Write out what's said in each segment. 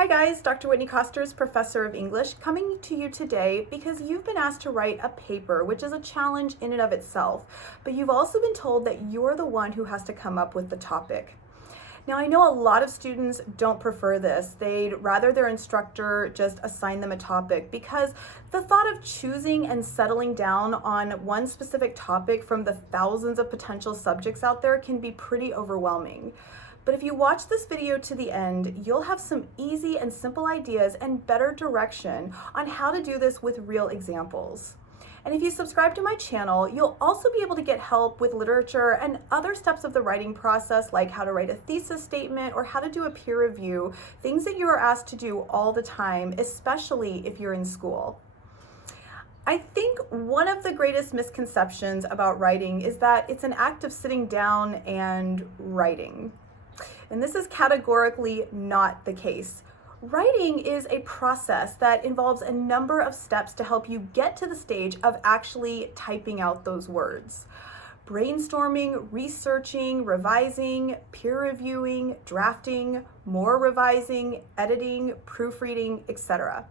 Hi guys, Dr. Whitney Kosters, Professor of English, coming to you today because you've been asked to write a paper, which is a challenge in and of itself, but you've also been told that you're the one who has to come up with the topic. Now, I know a lot of students don't prefer this. They'd rather their instructor just assign them a topic because the thought of choosing and settling down on one specific topic from the thousands of potential subjects out there can be pretty overwhelming. But if you watch this video to the end, you'll have some easy and simple ideas and better direction on how to do this with real examples. And if you subscribe to my channel, you'll also be able to get help with literature and other steps of the writing process, like how to write a thesis statement or how to do a peer review, things that you are asked to do all the time, especially if you're in school. I think one of the greatest misconceptions about writing is that it's an act of sitting down and writing. And this is categorically not the case. Writing is a process that involves a number of steps to help you get to the stage of actually typing out those words. Brainstorming, researching, revising, peer reviewing, drafting, more revising, editing, proofreading, etc.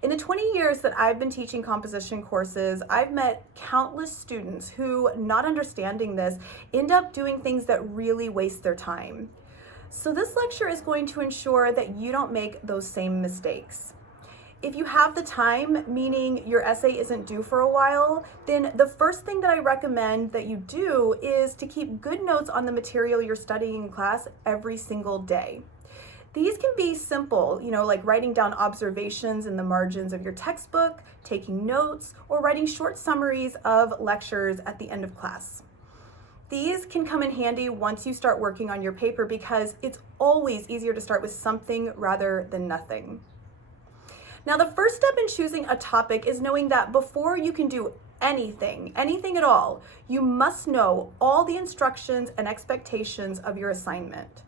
In the 20 years that I've been teaching composition courses, I've met countless students who, not understanding this, end up doing things that really waste their time. So this lecture is going to ensure that you don't make those same mistakes. If you have the time, meaning your essay isn't due for a while, then the first thing that I recommend that you do is to keep good notes on the material you're studying in class every single day. These can be simple, like writing down observations in the margins of your textbook, taking notes, or writing short summaries of lectures at the end of class. These can come in handy once you start working on your paper because it's always easier to start with something rather than nothing. Now, the first step in choosing a topic is knowing that before you can do anything at all, you must know all the instructions and expectations of your assignment.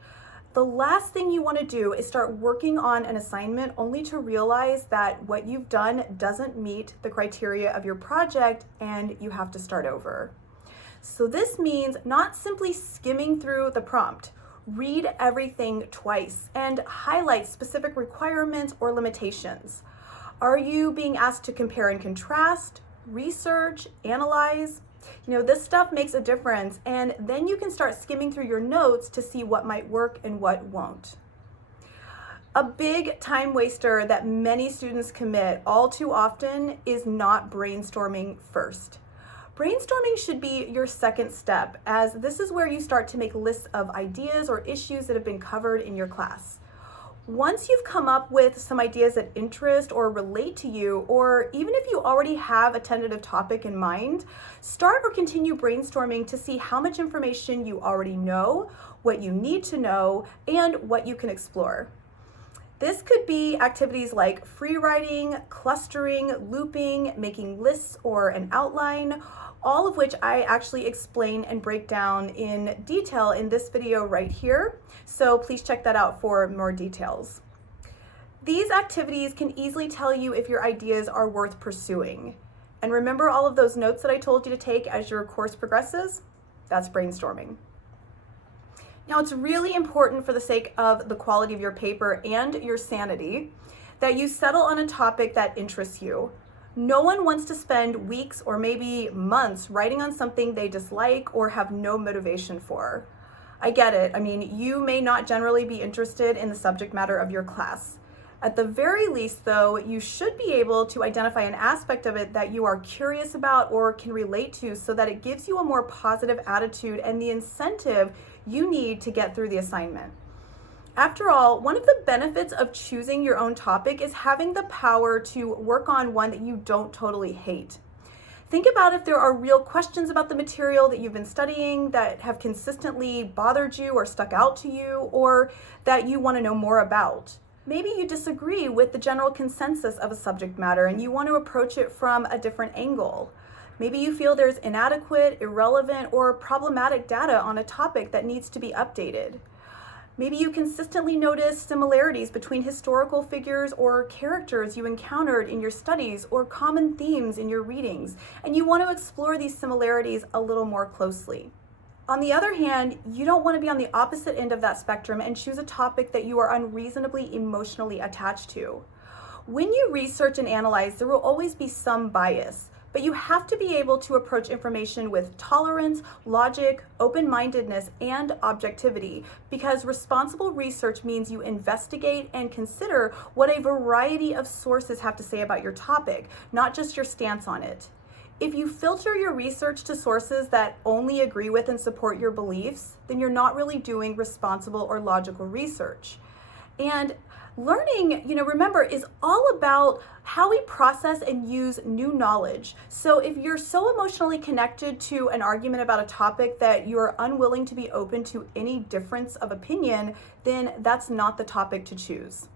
The last thing you want to do is start working on an assignment only to realize that what you've done doesn't meet the criteria of your project and you have to start over. So this means not simply skimming through the prompt. Read everything twice and highlight specific requirements or limitations. Are you being asked to compare and contrast, research, analyze? This stuff makes a difference, and then you can start skimming through your notes to see what might work and what won't. A big time waster that many students commit all too often is not brainstorming first. Brainstorming should be your second step, as this is where you start to make lists of ideas or issues that have been covered in your class. Once you've come up with some ideas that interest or relate to you, or even if you already have a tentative topic in mind, start or continue brainstorming to see how much information you already know, what you need to know, and what you can explore. This could be activities like free writing, clustering, looping, making lists or an outline, all of which I actually explain and break down in detail in this video right here. So please check that out for more details. These activities can easily tell you if your ideas are worth pursuing. And remember all of those notes that I told you to take as your course progresses? That's brainstorming. Now, it's really important for the sake of the quality of your paper and your sanity that you settle on a topic that interests you. No one wants to spend weeks or maybe months writing on something they dislike or have no motivation for. I get it. You may not generally be interested in the subject matter of your class. At the very least, though, you should be able to identify an aspect of it that you are curious about or can relate to so that it gives you a more positive attitude and the incentive you need to get through the assignment. After all, one of the benefits of choosing your own topic is having the power to work on one that you don't totally hate. Think about if there are real questions about the material that you've been studying that have consistently bothered you or stuck out to you, or that you want to know more about. Maybe you disagree with the general consensus of a subject matter and you want to approach it from a different angle. Maybe you feel there's inadequate, irrelevant, or problematic data on a topic that needs to be updated. Maybe you consistently notice similarities between historical figures or characters you encountered in your studies or common themes in your readings, and you want to explore these similarities a little more closely. On the other hand, you don't want to be on the opposite end of that spectrum and choose a topic that you are unreasonably emotionally attached to. When you research and analyze, there will always be some bias, but you have to be able to approach information with tolerance, logic, open-mindedness, and objectivity, because responsible research means you investigate and consider what a variety of sources have to say about your topic, not just your stance on it. If you filter your research to sources that only agree with and support your beliefs, then you're not really doing responsible or logical research. And learning, remember, is all about how we process and use new knowledge. So if you're so emotionally connected to an argument about a topic that you're unwilling to be open to any difference of opinion, then that's not the topic to choose.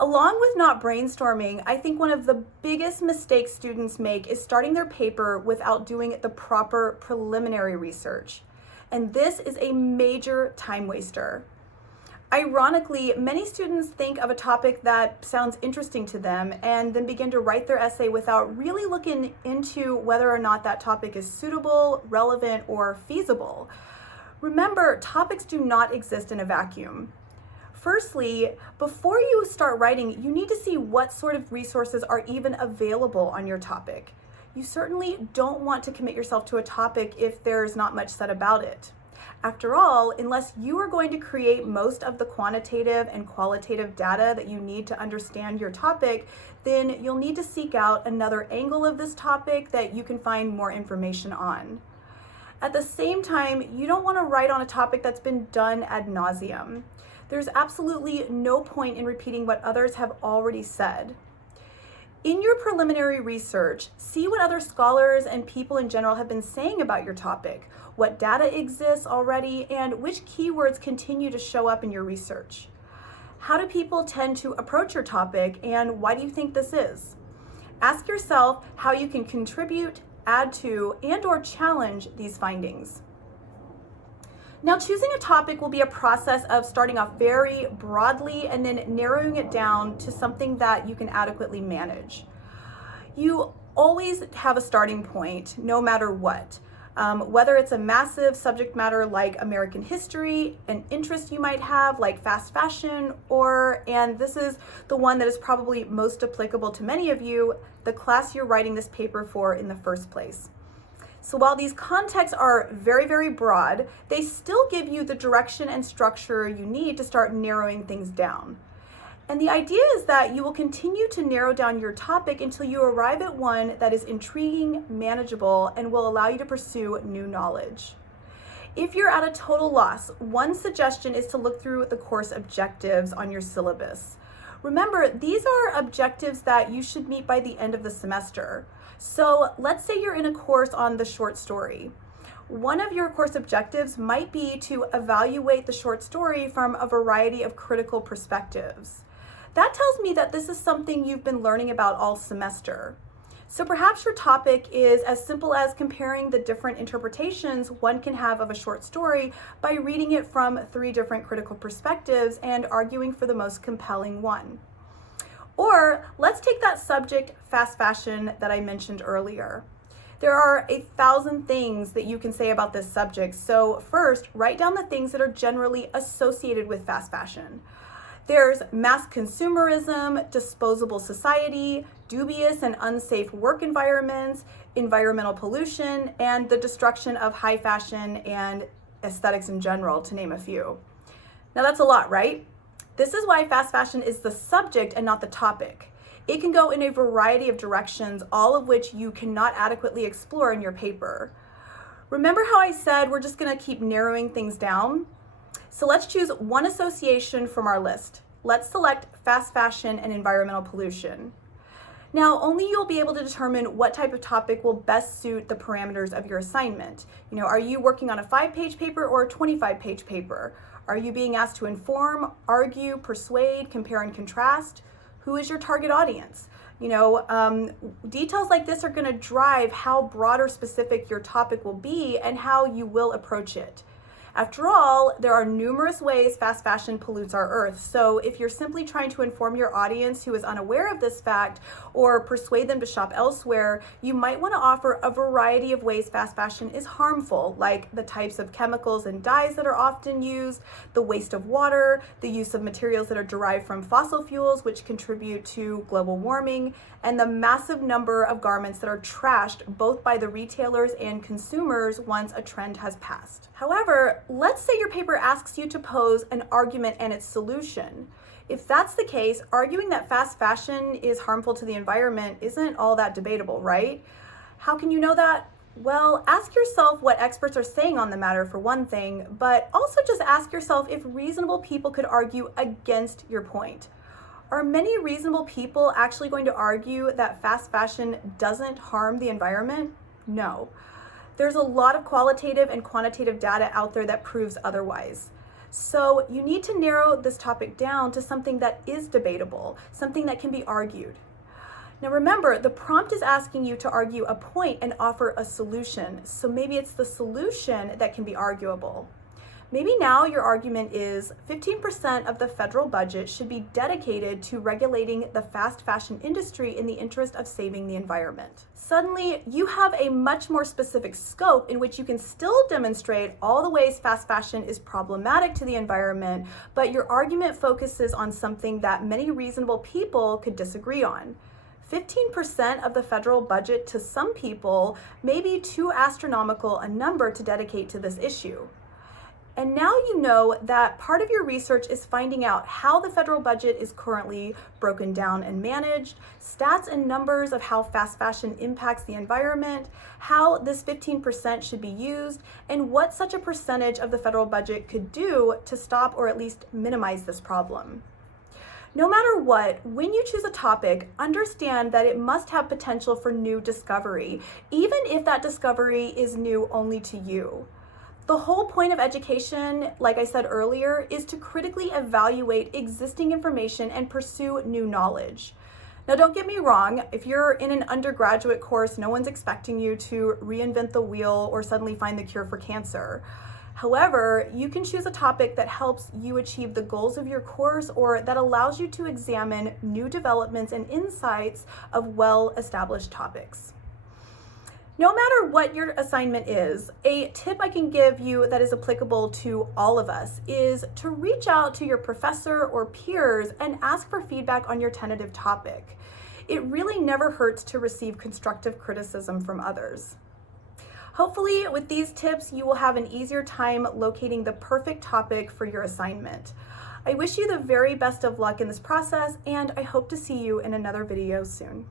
Along with not brainstorming, I think one of the biggest mistakes students make is starting their paper without doing the proper preliminary research. And this is a major time waster. Ironically, many students think of a topic that sounds interesting to them and then begin to write their essay without really looking into whether or not that topic is suitable, relevant, or feasible. Remember, topics do not exist in a vacuum. Firstly, before you start writing, you need to see what sort of resources are even available on your topic. You certainly don't want to commit yourself to a topic if there's not much said about it. After all, unless you are going to create most of the quantitative and qualitative data that you need to understand your topic, then you'll need to seek out another angle of this topic that you can find more information on. At the same time, you don't want to write on a topic that's been done ad nauseum. There's absolutely no point in repeating what others have already said. In your preliminary research, see what other scholars and people in general have been saying about your topic, what data exists already, and which keywords continue to show up in your research. How do people tend to approach your topic, and why do you think this is? Ask yourself how you can contribute, add to, and/or challenge these findings. Now, choosing a topic will be a process of starting off very broadly and then narrowing it down to something that you can adequately manage. You always have a starting point, no matter what. Whether it's a massive subject matter like American history, an interest you might have like fast fashion, and this is the one that is probably most applicable to many of you, the class you're writing this paper for in the first place. So while these contexts are very, very broad, they still give you the direction and structure you need to start narrowing things down. And the idea is that you will continue to narrow down your topic until you arrive at one that is intriguing, manageable, and will allow you to pursue new knowledge. If you're at a total loss, one suggestion is to look through the course objectives on your syllabus. Remember, these are objectives that you should meet by the end of the semester. So let's say you're in a course on the short story. One of your course objectives might be to evaluate the short story from a variety of critical perspectives. That tells me that this is something you've been learning about all semester. So perhaps your topic is as simple as comparing the different interpretations one can have of a short story by reading it from 3 different critical perspectives and arguing for the most compelling one. Or let's take that subject, fast fashion, that I mentioned earlier. There are 1,000 things that you can say about this subject. So first, write down the things that are generally associated with fast fashion. There's mass consumerism, disposable society, dubious and unsafe work environments, environmental pollution, and the destruction of high fashion and aesthetics in general, to name a few. Now that's a lot, right? This is why fast fashion is the subject and not the topic. It can go in a variety of directions, all of which you cannot adequately explore in your paper. Remember how I said we're just going to keep narrowing things down? So let's choose one association from our list. Let's select fast fashion and environmental pollution. Now, only you'll be able to determine what type of topic will best suit the parameters of your assignment. Are you working on a 5-page paper or a 25-page paper? Are you being asked to inform, argue, persuade, compare, and contrast? Who is your target audience? Details like this are going to drive how broad or specific your topic will be and how you will approach it. After all, there are numerous ways fast fashion pollutes our earth. So if you're simply trying to inform your audience who is unaware of this fact or persuade them to shop elsewhere, you might want to offer a variety of ways fast fashion is harmful, like the types of chemicals and dyes that are often used, the waste of water, the use of materials that are derived from fossil fuels, which contribute to global warming, and the massive number of garments that are trashed both by the retailers and consumers once a trend has passed. However, let's say your paper asks you to pose an argument and its solution. If that's the case, arguing that fast fashion is harmful to the environment isn't all that debatable, right? How can you know that? Well, ask yourself what experts are saying on the matter for one thing, but also just ask yourself if reasonable people could argue against your point. Are many reasonable people actually going to argue that fast fashion doesn't harm the environment? No. There's a lot of qualitative and quantitative data out there that proves otherwise. So you need to narrow this topic down to something that is debatable, something that can be argued. Now remember, the prompt is asking you to argue a point and offer a solution. So maybe it's the solution that can be arguable. Maybe now your argument is 15% of the federal budget should be dedicated to regulating the fast fashion industry in the interest of saving the environment. Suddenly, you have a much more specific scope in which you can still demonstrate all the ways fast fashion is problematic to the environment, but your argument focuses on something that many reasonable people could disagree on. 15% of the federal budget to some people may be too astronomical a number to dedicate to this issue. And now you know that part of your research is finding out how the federal budget is currently broken down and managed, stats and numbers of how fast fashion impacts the environment, how this 15% should be used, and what such a percentage of the federal budget could do to stop or at least minimize this problem. No matter what, when you choose a topic, understand that it must have potential for new discovery, even if that discovery is new only to you. The whole point of education, like I said earlier, is to critically evaluate existing information and pursue new knowledge. Now, don't get me wrong, if you're in an undergraduate course, no one's expecting you to reinvent the wheel or suddenly find the cure for cancer. However, you can choose a topic that helps you achieve the goals of your course or that allows you to examine new developments and insights of well-established topics. No matter what your assignment is, a tip I can give you that is applicable to all of us is to reach out to your professor or peers and ask for feedback on your tentative topic. It really never hurts to receive constructive criticism from others. Hopefully, with these tips, you will have an easier time locating the perfect topic for your assignment. I wish you the very best of luck in this process, and I hope to see you in another video soon.